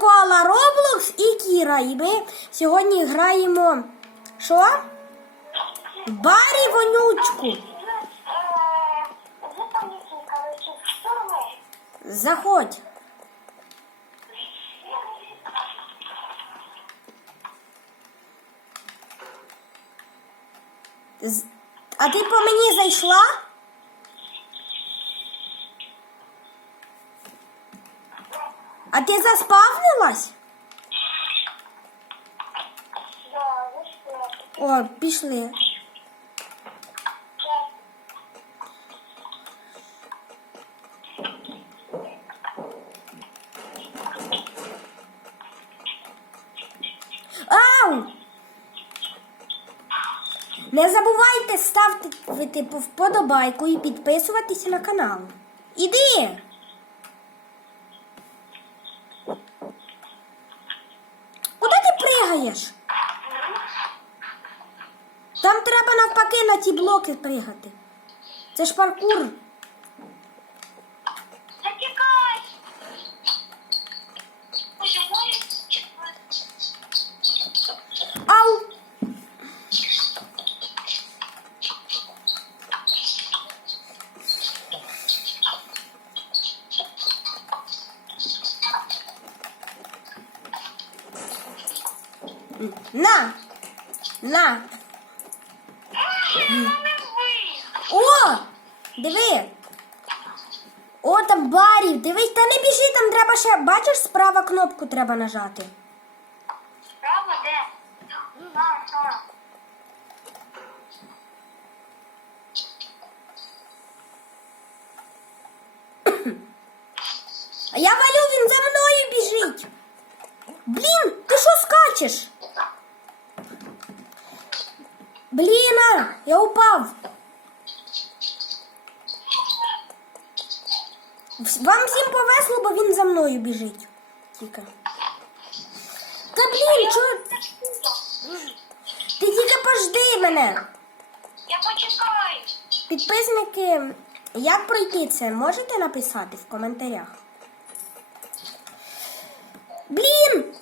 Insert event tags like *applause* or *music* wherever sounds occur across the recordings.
Коала Роблокс і Кіра. І ми сьогодні граємо. Що? Барі вонючку. Заходь. А ти по мені зайшла? А ти заспавнилась? О, пішли. Ау! Не забувайте ставити типу, вподобайку і підписуватися на канал. Іди! Куди ти пригаєш? Там треба навпаки на ті блоки пригати. Це ж паркур. Затікай! Ау! На! На! О! Диви! О, там барів! Дивись, та не біжи, там треба ще. Бачиш, справа кнопку треба нажати. Справа де? Там, там. А я валю, він за мною біжить. Блін, ти що скачеш? Блін, а, я упав. Вс- Вам всім повезло, бо він за мною біжить. Тільки. Та блін, чого? Ти тільки пожди мене. Я почекаю. Підписники, як пройти це, можете написати в коментарях. Блін!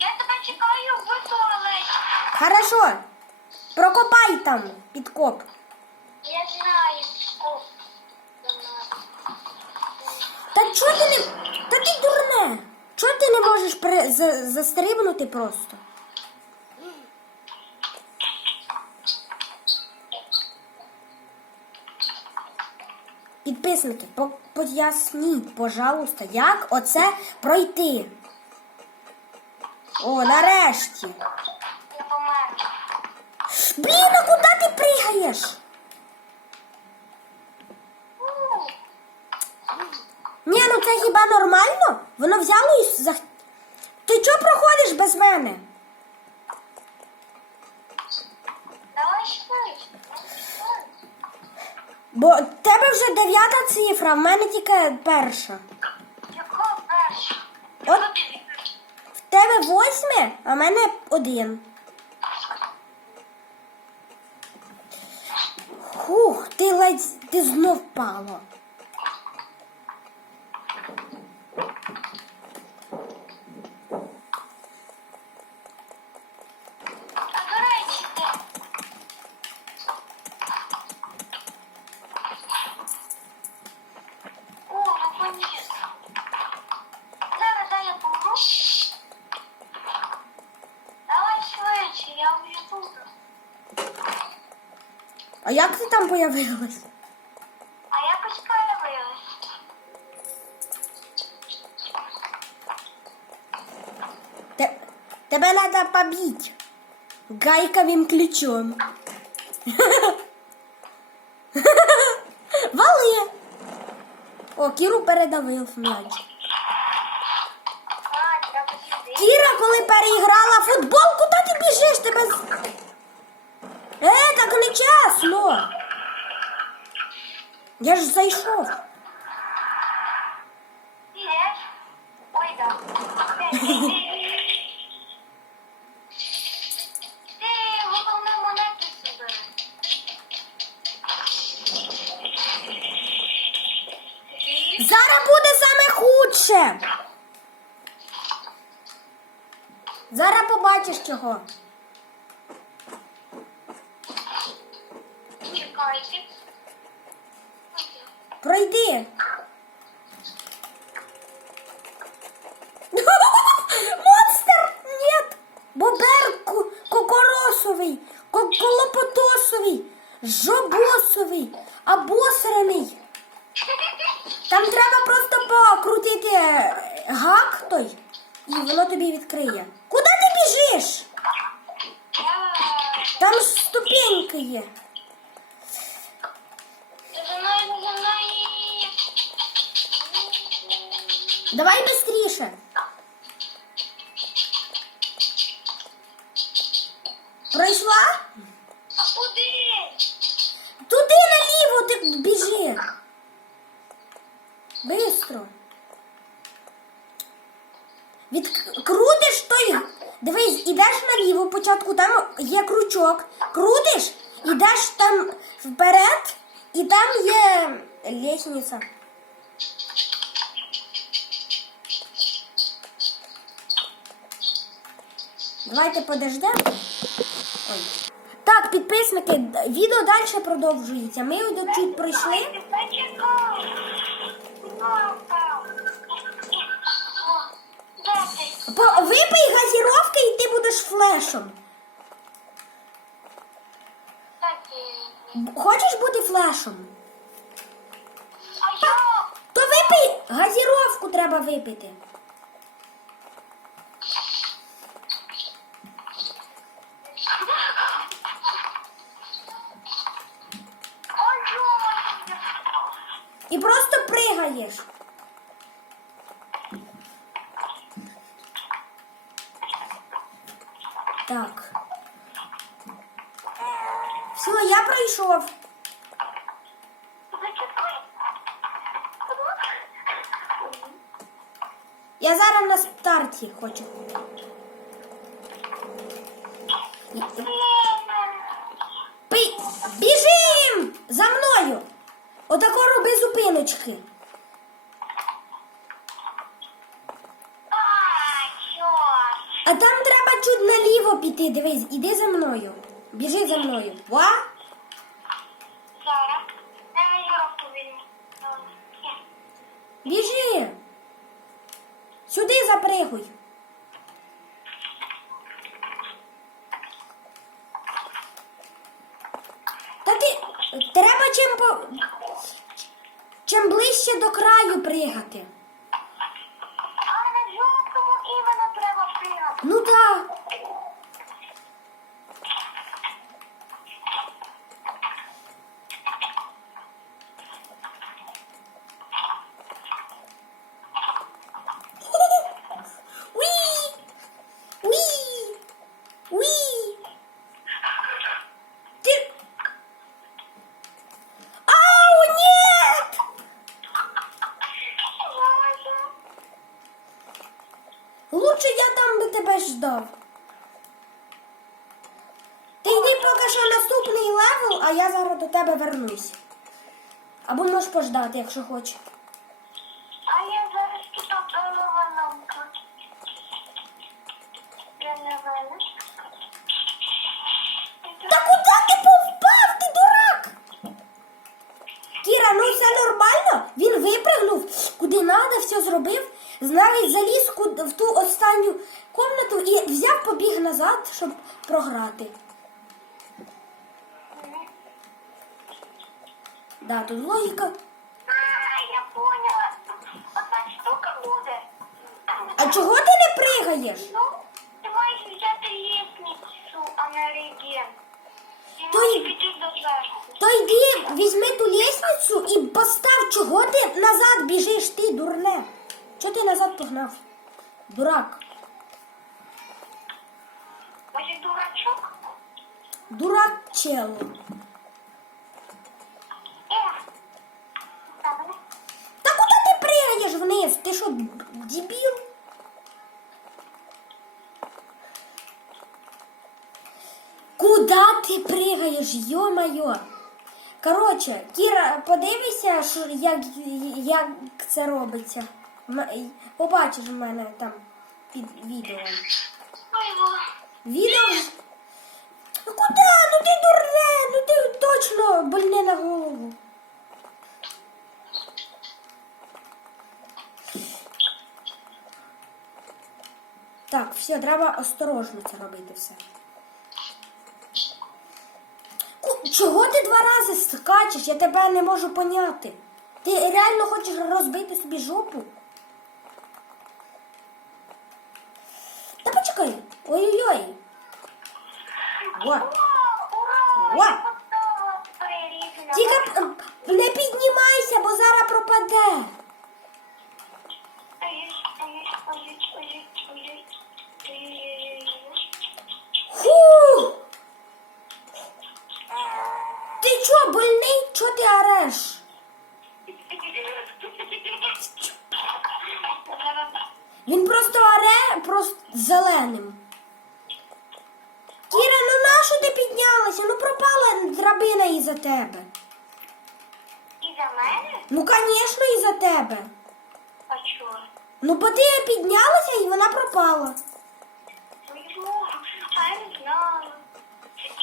Я тебе чекаю в туалеті. Хорошо. Прокопай там підкоп. Можеш при... за... застрибнути просто? Підписники, по- поясніть, пожалуйста, як оце пройти. О, нарешті. Я помер. Блін, а куди ти пригаєш? Ні, ну це хіба нормально? Воно взяло і зах... Ти чого проходиш без мене? Бо в тебе вже дев'ята цифра, в мене тільки перша. Яка перша? От в тебе восьме, а в мене один. Хух, ти ледь ти знов впала. А до речі, де? О, наконец-то. Зараз дай я помру. Давай швидше, я вже тут. А як ти там появилась? А я поскарилась. Те, тебе треба побити. Гайковим ключом. *laughs* Вали. О, Кіру передавив м'яч. Кіра, коли переіграла футбол, куди ти біжиш? Тебе... Е, так не чесно. Я ж зайшов. Ой, да. Зараз буде саме худше. Зараз побачиш чого. Пройди. Давай швидше. Пройшла? А куди? Туди наліво ти біжи. Бистро. Відкрутиш той. Дивись, ідеш наліво початку, там є крючок. Крутиш, ідеш там вперед, і там є лестниця. Давайте подождемо. Ой. Так, підписники, відео далі продовжується. Ми от чуть пройшли. Випий газіровки і ти будеш флешом. Хочеш бути флешом? То випий газіровку треба випити. Я зараз на старті хочу. Пи... Біжим! За мною! Отако роби зупиночки. А там треба чуть наліво піти. Дивись, іди за мною. Біжи за мною. Ва? Зараз. Я Юровку візьму. Біжи. Сюди запригуй. Та ти чим ближче до краю пригати. А на жовтому іменно треба пригати. Ну так. Уи! Уи! Уи! Ты... Ау, нет! Лучше я там би тебе ждав. Ти йди поки що наступний левел, а я зараз до тебе вернусь. Або можеш пождати, якщо хочеш. А я зараз тут головоломка. Головоломка. Та куди ти повпав, ти дурак? Кіра, ну все нормально. Він випрыгнув, куди треба, все зробив. Навіть заліз в ту останню комнату і взяв, побіг назад, щоб програти. Да, тут логіка. А, я поняла. Одна штука буде. А чого ти не пригаєш? Ну, ти маєш взяти лестницю, а не реген. І То можеш піти до. То йди, візьми ту лестницю і постав, чого ти назад біжиш, ти дурне. Чого ти назад погнав? Дурак. Може, дурачок? Дурак чело. Е. Добре. Та куди ти пригаєш вниз? Ти що, дебіл? Куда ти пригаєш, йо-майо? Коротше, Кіра, подивися, що, як, як це робиться. Побачиш в мене там під відео. Відео ж. Ну куди? Ну ти дурне, ну ти точно больне на голову. Так, все, треба осторожно це робити все. Чого ти два рази скачеш? Я тебе не можу поняти. Ти реально хочеш розбити собі жопу? Та почекай. Ой-ой-ой. О. Ура! Ура! Ва. Я поставила прирівняно. Тільки м, не піднімайся, бо зараз пропаде. Ой, ой, ой, ой, ой, ой. Фу! Ти чо, больний? Чо ти ореш? Він просто оре просто зеленим. Кіра, ну нащо ти піднялася? Ну пропала драбина із-за тебе. І за мене? Ну, звісно, із-за тебе. А чого? Ну, бо ти піднялася і вона пропала. Ну, а я не знала.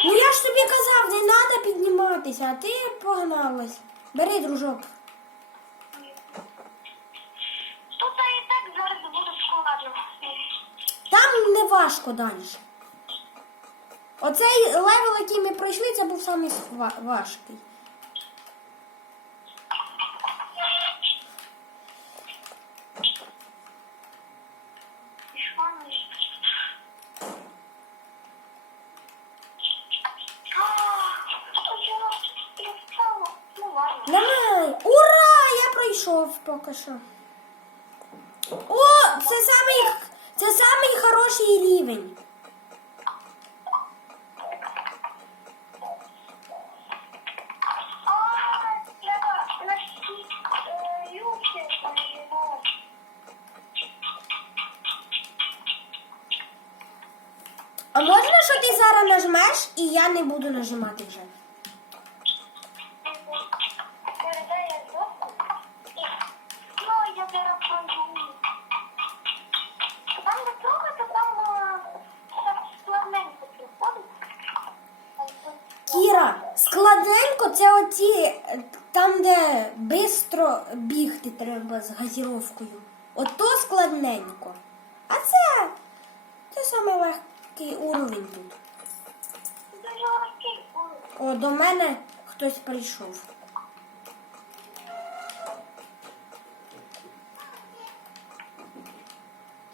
Ну я ж тобі казав, не треба підніматися, а ти погналась. Дружок. Тут я і так зараз буду складно. Там не важко далі. Оцей левел, який ми пройшли, це був самий важкий. Пішла мені. А, що я- я встала? Ну ладно. Давай! Ура! Я пройшов поки що. О, це самий, це самий хороший рівень. А, треба на всі е, люки нажимати. А можна, що ти зараз нажмеш, і я не буду нажимати вже.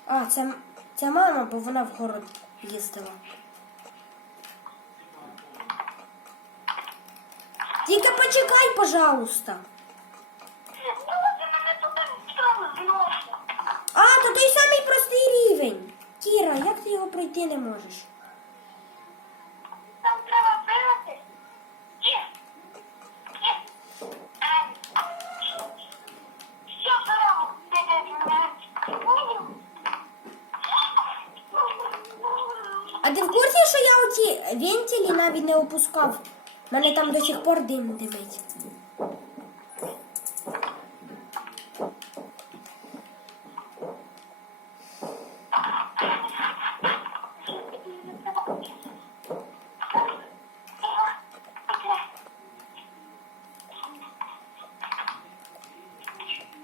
А, це, це мама, бо вона в город їздила. Тільки почекай, пожалуйста. А, то той самий простий рівень. Кіра, як ти його пройти не можеш? Там треба пригати. Є. Є. Ем. Все, дорогу. А ти в курсі, що я оці вентилі опускав? Мене там до сих пор дим димить.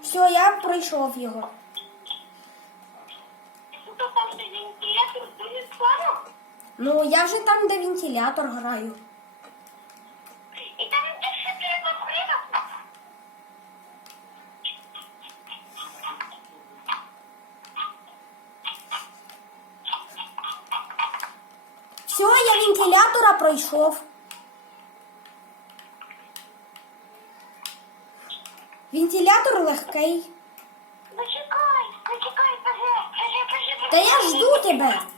Все, я пройшов його. Вентилятор граю. І там треба. Все, я вентилятора пройшов. Вентилятор легкий. Кажи, кажи, кажи. Та я жду тебе.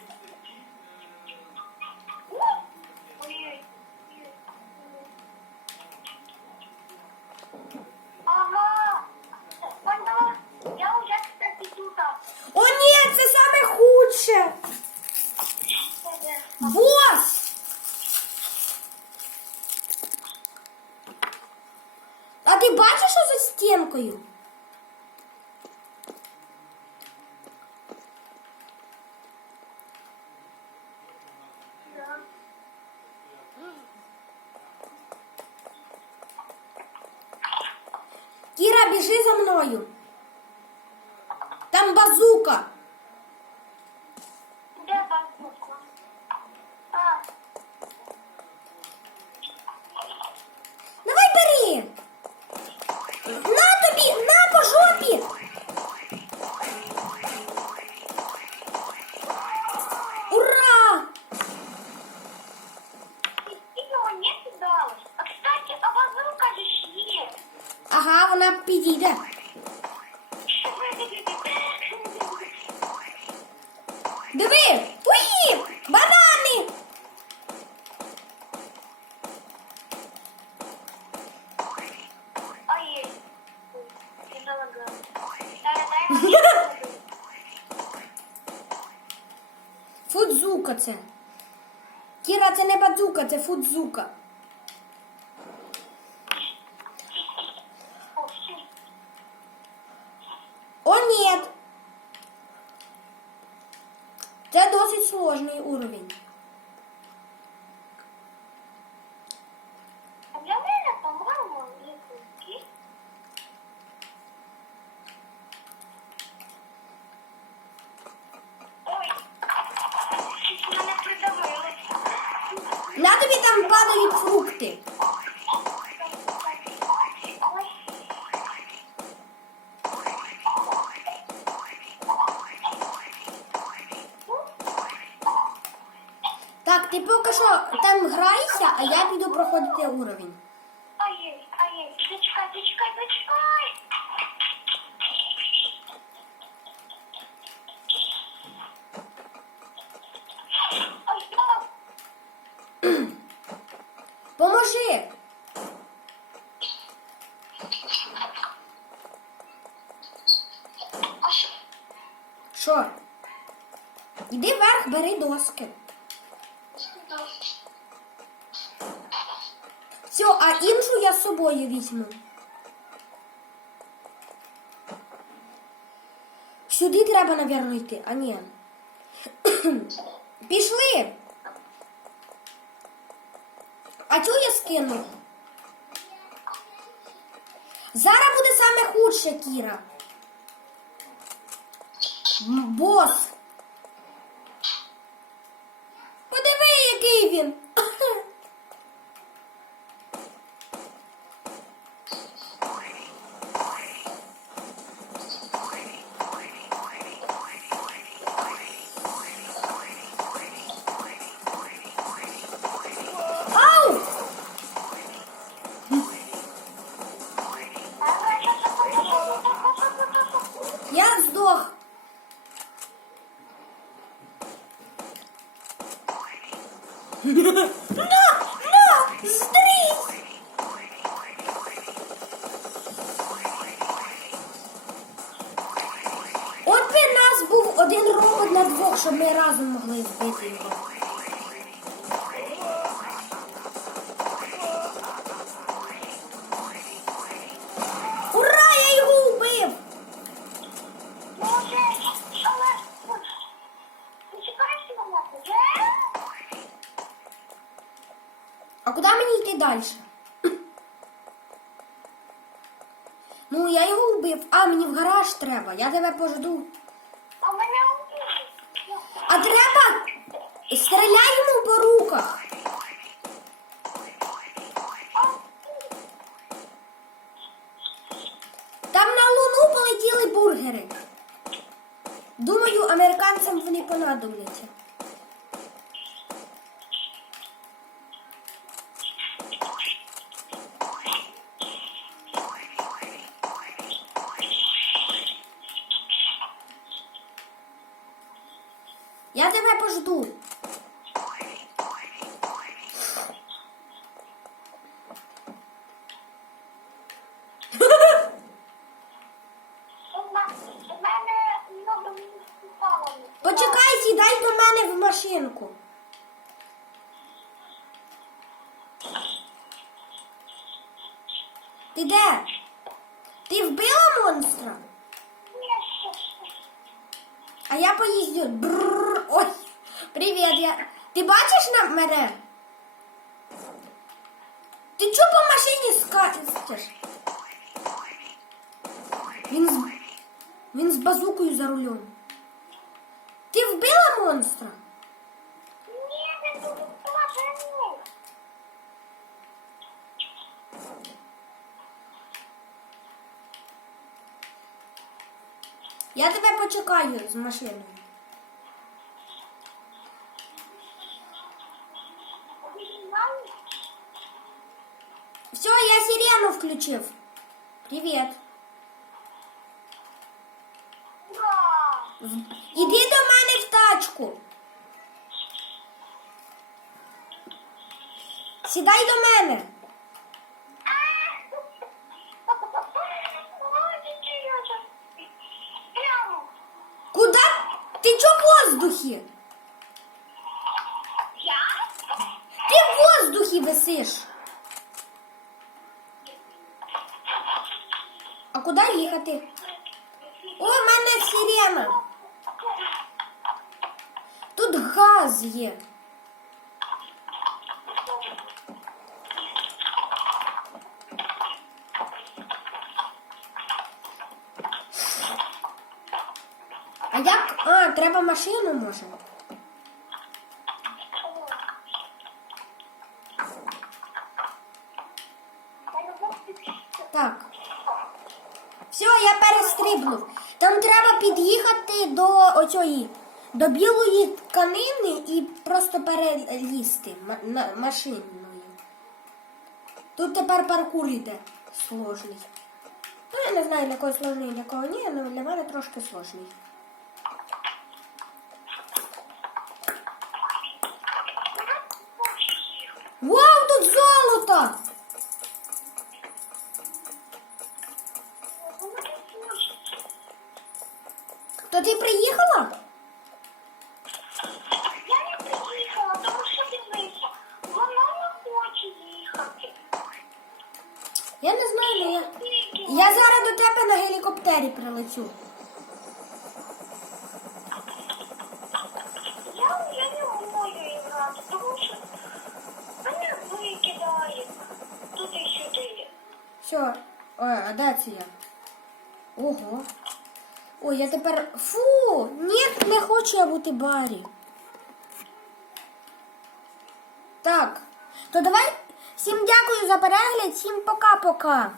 інше. Бос! А ты бачишь що за стенкою? Кира, бежи за мною. Диви! Уї! Банани! Ой, я. Фудзука це. Кіра, це не бадзука, це фудзука. мамі там падають фрукти. Так, ти поки що там грайся, а я піду проходити уровень. Що? Іди вверх, бери доски. Все, а іншу я з собою візьму. Сюди треба, напевно, йти, а ні. *clears throat* Пішли. А цю я скину? Зараз буде саме худше, Кіра. Ну, Босс, Дальше. Ну, я його вбив, а мені в гараж треба, я тебе пожду. Я тебе пожду. Бачиш? Він з... Він з базукою за рулем. Ти вбила монстра? Ні, я не вбила жену. Я тебе почекаю з машиною. Включив. Привіт. Іди до мене в тачку. Сідай до мене. Куда? Ти чо в воздухі? Ти в воздухі висиш. А куди їхати? О, в мене сирена. Тут газ є. А як? А, треба машину може. Так. Все, я перестрибнув. Там треба під'їхати до оцієї, до білої тканини і просто перелізти машиною. Тут тепер паркур йде сложний. Ну, я не знаю, для кого сложний, для кого ні, але для мене трошки сложний. То ти приїхала? Я не приїхала, тому що дивися, вона не хоче їхати. Я не знаю, але я. Я зараз до тебе на гелікоптері прилечу. Я вже не можу грати, тому що мене викидає туди-сюди. Все. Ой, а де це я? Ого. Ой, я тепер. Фу! Ні, не хочу я бути Барі. Так. То давай. Всім дякую за перегляд, всім пока-пока.